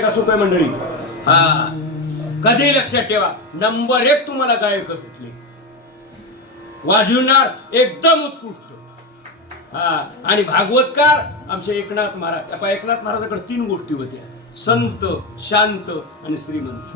काय मंडळी, हा कधी लक्षात ठेवा, नंबर 1 तुम्हाला गायक भेटले, वाजवणार एकदम उत्कृष्ट. हा आणि भागवतकार आमचे एकनाथ महाराज. त्या एकनाथ महाराजाकडे 3 गोष्टी होत्या: संत, शांत आणि श्रीमंत.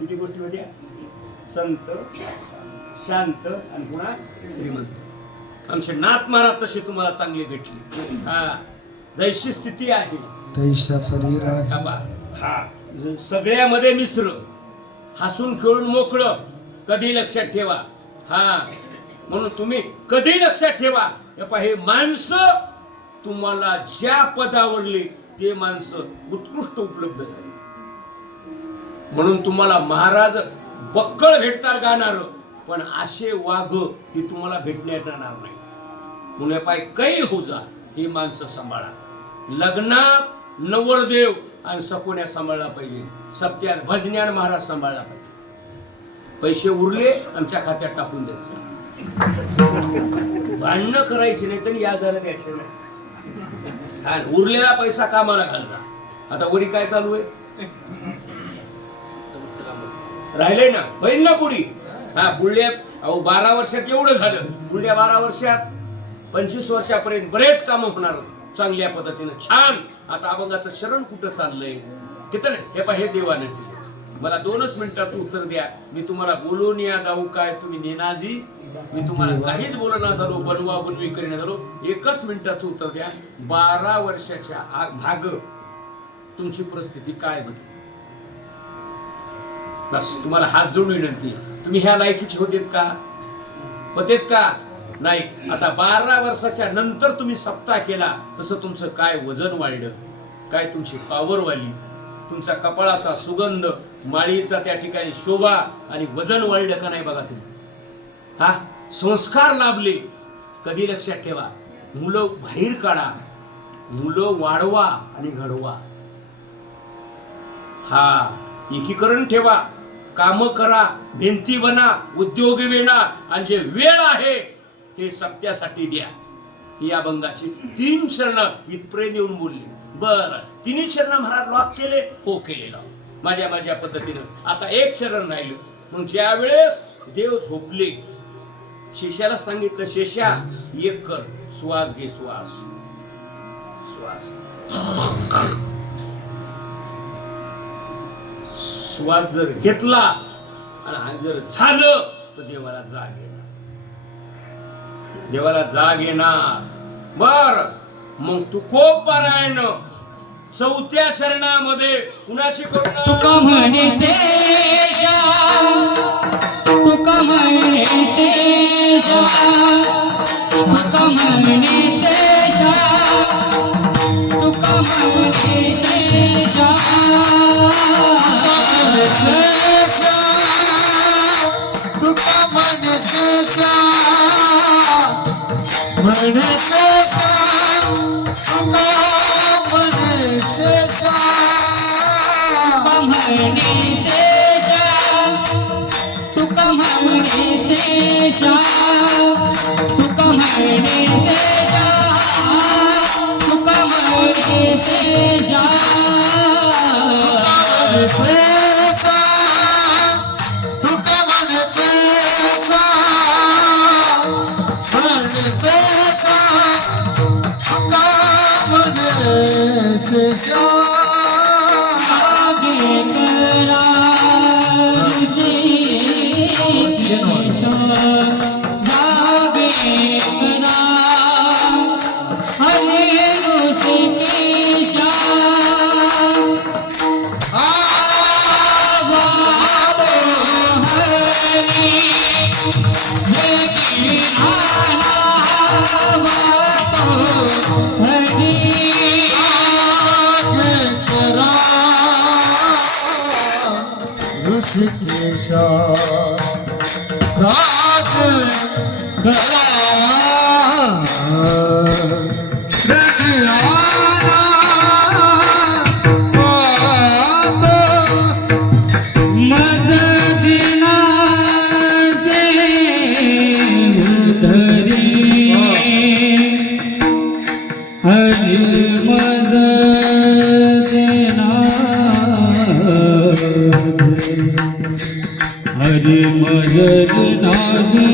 किती गोष्टी होत्या? संत, शांत आणि पुन्हा श्रीमंत. आमचे नाथ महाराज तसे तुम्हाला चांगले भेटले. हा जैशी स्थिती आहे तैशा परिरा. हा सगळ्यामध्ये मिश्र, हसून खेळून मोकळं. कधी लक्षात ठेवा. हा म्हणून तुम्ही कधी लक्षात ठेवा, हे माणसं तुम्हाला ज्या पदावरली ते माणसं उत्कृष्ट उपलब्ध झाली. म्हणून तुम्हाला महाराज बक्कळ भेटतात गाणार, पण असे वाघ की तुम्हाला भेटण्यात येणार नाही. म्हणून काही होऊ जा, ही माणसं सांभाळा. लग्नात नवरदेव आणि सकोण्या सांभाळला पाहिजे, सत्यान भजन्यान महाराज सांभाळला पाहिजे. पैसे उरले आमच्या खात्यात टाकून द्यायचे, भांडणं करायची नाही, तरी याजाला द्यायचे नाही. आणि उरलेला पैसा कामाला घालला. आता वरी काय चालू आहे? राहिले ना, होईल ना पुढी. हा पुढल्या 12 वर्षात एवढं झालं, पुढल्या 12 वर्षात 25 वर्षापर्यंत बरेच काम होणार चांगल्या पद्धतीनं छान. आता अभंगाचं शरण कुठं चाललंय तिथं नाही. हे देवाने दिले. मला 2च मिनिटात उत्तर द्या. मी तुम्हाला बोलून या जाऊ काय तुम्ही नेनाजी, मी तुम्हाला काहीच बोलणार झालो, बनवा बनवी करीना झालो. 1च मिनिटाचं उत्तर द्या. 12 वर्षाच्या भाग तुमची परिस्थिती काय होती? बस तुम्हाला हात जोडून विनंती, तुम्ही ह्या लायकीचे होतेत का? होतेत का? नाही. आता 12 वर्षाच्या नंतर तुम्ही सप्ताह केला, तसं तुमचं काय वजन वाढलं, काय तुमची पावर वाढली, तुमचा कपाळाचा सुगंध, माळीचा त्या ठिकाणी शोभा आणि वजन वाढलं का नाही बघा तुम्ही. हा संस्कार लाभले. कधी लक्षात ठेवा, मुलं बाहेर काढा, मुलं वाढवा आणि घडवा. हा एकीकरण ठेवा, काम करा, भिंती बना, उद्योग वेणा, आणि जे वेळ आहे हे सत्यासाठी द्या. ही अभंगाची 3 चरण इथपर्यंत येऊन बोलली. बर 3 चरण महाराज लॉक केले, हो केलेलं माझ्या पद्धतीनं. आता 1 चरण राहिलं. मग ज्या वेळेस देव झोपले, शिष्याला सांगितलं, शिष्या एक कर, श्वास घे, श्वास श्वास जर घेतला आणि जर झालं तर देवाला जाग येणार, देवाला जाग येणार. बर मग तू खूप पारायण 4थ्या शरणामध्ये कुणाची करुणा? तुका म्हणे शेषा, तुका म्हणे शेषा, तुका म्हणे शेषा, तुका म्हणे शेषा, शेषा, तुका म्हणे शेषा, म्हणे शेषा, तुका म्हणे शेषा, तुका म्हणे शेषा, तुका म्हणे शेषा, तुका म्हणे शेषा, तुका म्हणे शेषा, म्हणे शेषा, तुका म्हणे शेषा. ऋषिकेशा साथ करा हरि मद देना हरी मदद नागे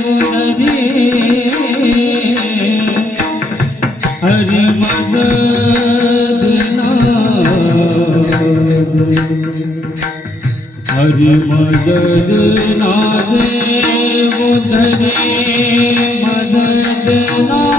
मुदरी हरी मदद नागे हरी मदद नागे मुदरी मदद नागे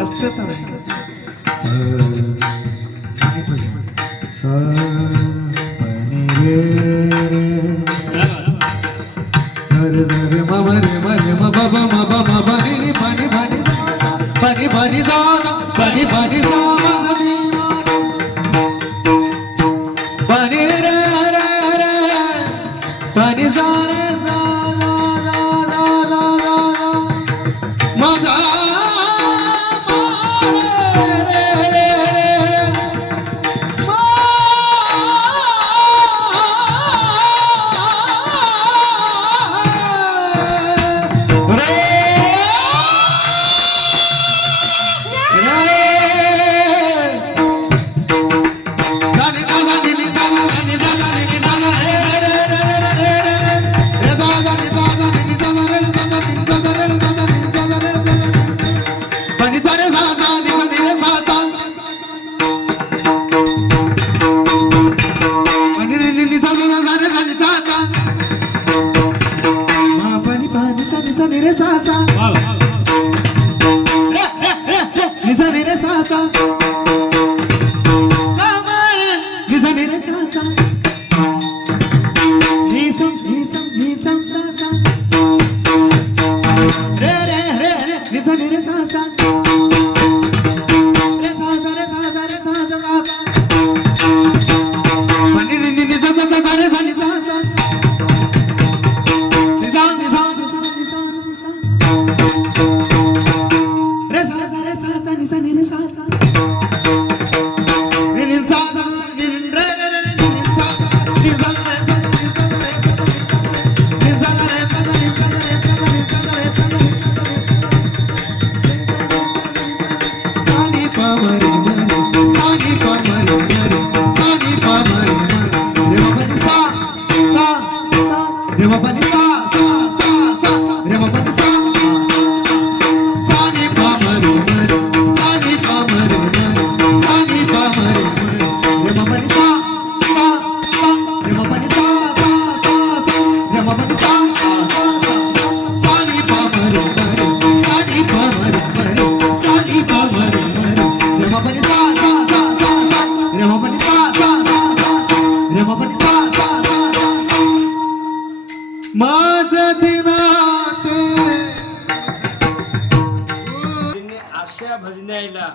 स्पष्टता सरे सरे मरे मरे मबा मबा मबा नि पानी पानी पानी पानी जा पानी पानी जा पानी रे रे रे पानी जा रे जा मजा अशा भजन्याला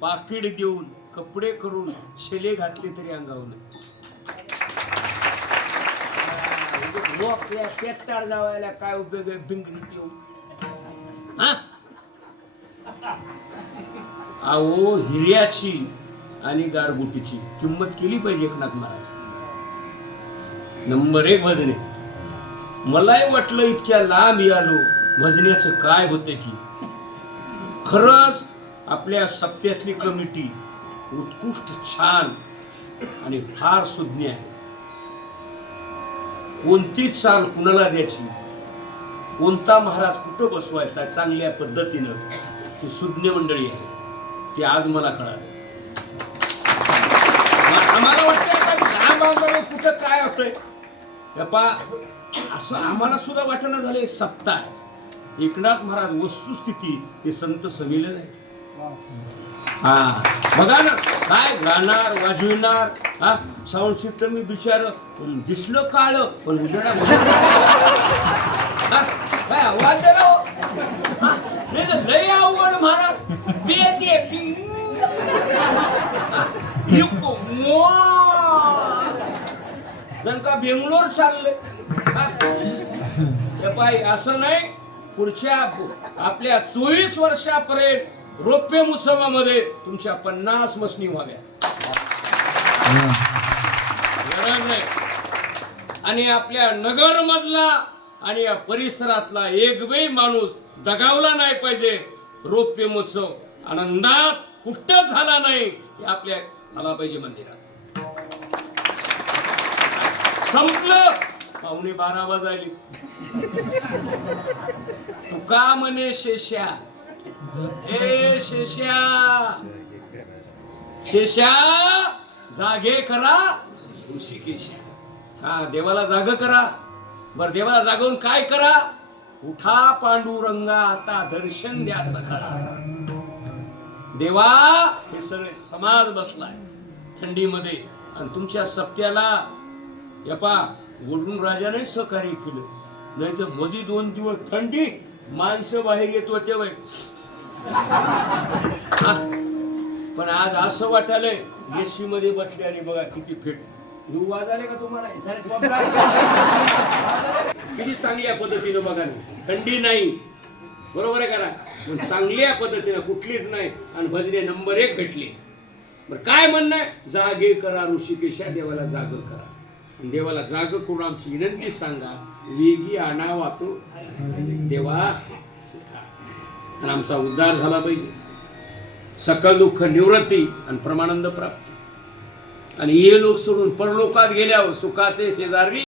पाकिट देऊन कपडे करून शेले घातले तरी अंगावलं आपल्या पेटार जावायला काय उपयोग आहे बिंगरी देऊन अहो हिऱ्याची आणि गारगुटीची किंमत केली पाहिजे एकनाथ महाराज. नंबर 1 भजने. मलाही वाटलं इतक्या लांब आलो भजण्याचं काय होते की खरंच आपल्या सप्त्यातली कमिटी उत्कृष्ट छान आणि फार सुज्ञ आहे. कोणती चाल कुणाला द्यायची, कोणता महाराज कुठं बसवायचा चांगल्या पद्धतीनं ही सुज्ञ मंडळी आहे. ते आज मला कळालं. आम्हाला वाटतं आता कुठं काय होतंय असं आम्हाला सुद्धा वाटणं झालं. एक सप्ताह आहे एकनाथ महाराज वस्तुस्थिती हे संत समीलन आहे. हा बघा ना काय गाणार वाजविणार. हा साऊंड सिस्टम मी बिचार दिसलं काळ पण उजेडा काय आवाज दिला हो. नाही तर लय आवड महाराज जण का बेंगलोर चालले. पाय असं नाही. पुढच्या आपल्या 24 वर्षापर्यंत रौप्य उत्सवामध्ये तुमच्या 50 मसनी व्हाव्या गरज नाही. आणि आपल्या नगर मधला आणि या परिसरातला एकही माणूस दगावला नाही पाहिजे. रौप्य महोत्सव आनंदात कुठंच झाला नाही हे आपल्या झाला पाहिजे. मंदिरात संपलं 11:15 वाजले. तुका म्हणे शेष्या ए शेष्या शेष्या जागे करा ऋषिकेशा. हा देवाला जाग करा. बर देवाला जागवून काय करा. उठा पांडुरंगा आता दर्शन द्या सकाळा. देवा हे सगळे समाज बसलाय थंडीमध्ये आणि तुमच्या सप्त्याला यपा वरून राजाने सहकार्य केलं. नाही तर मध्ये 2 दिवस थंडी माणसं बाहेर येत होते वय. पण आज असं वाटायलंय एसी मध्ये बसले आणि बघा किती फिट. वाज आले का तुम्हाला किती चांगल्या पद्धतीनं बघा थंडी नाही बरोबर आहे करा पण चांगल्या पद्धतीनं कुठलीच नाही आणि भजने नंबर 1 भेटली. बरं काय म्हणणं आहे. जागे करा ऋषिकेशा देवाला जाग करा. देवाला जाग करून आमची विनंती सांगा. वेगी आणावा तो देवा आणि आमचा उद्धार झाला पाहिजे. सकल दुःख निवृत्ती आणि परमानंद प्राप्ती. आणि हे लोक सोडून परलोकात गेल्यावर सुखाचे शेजारी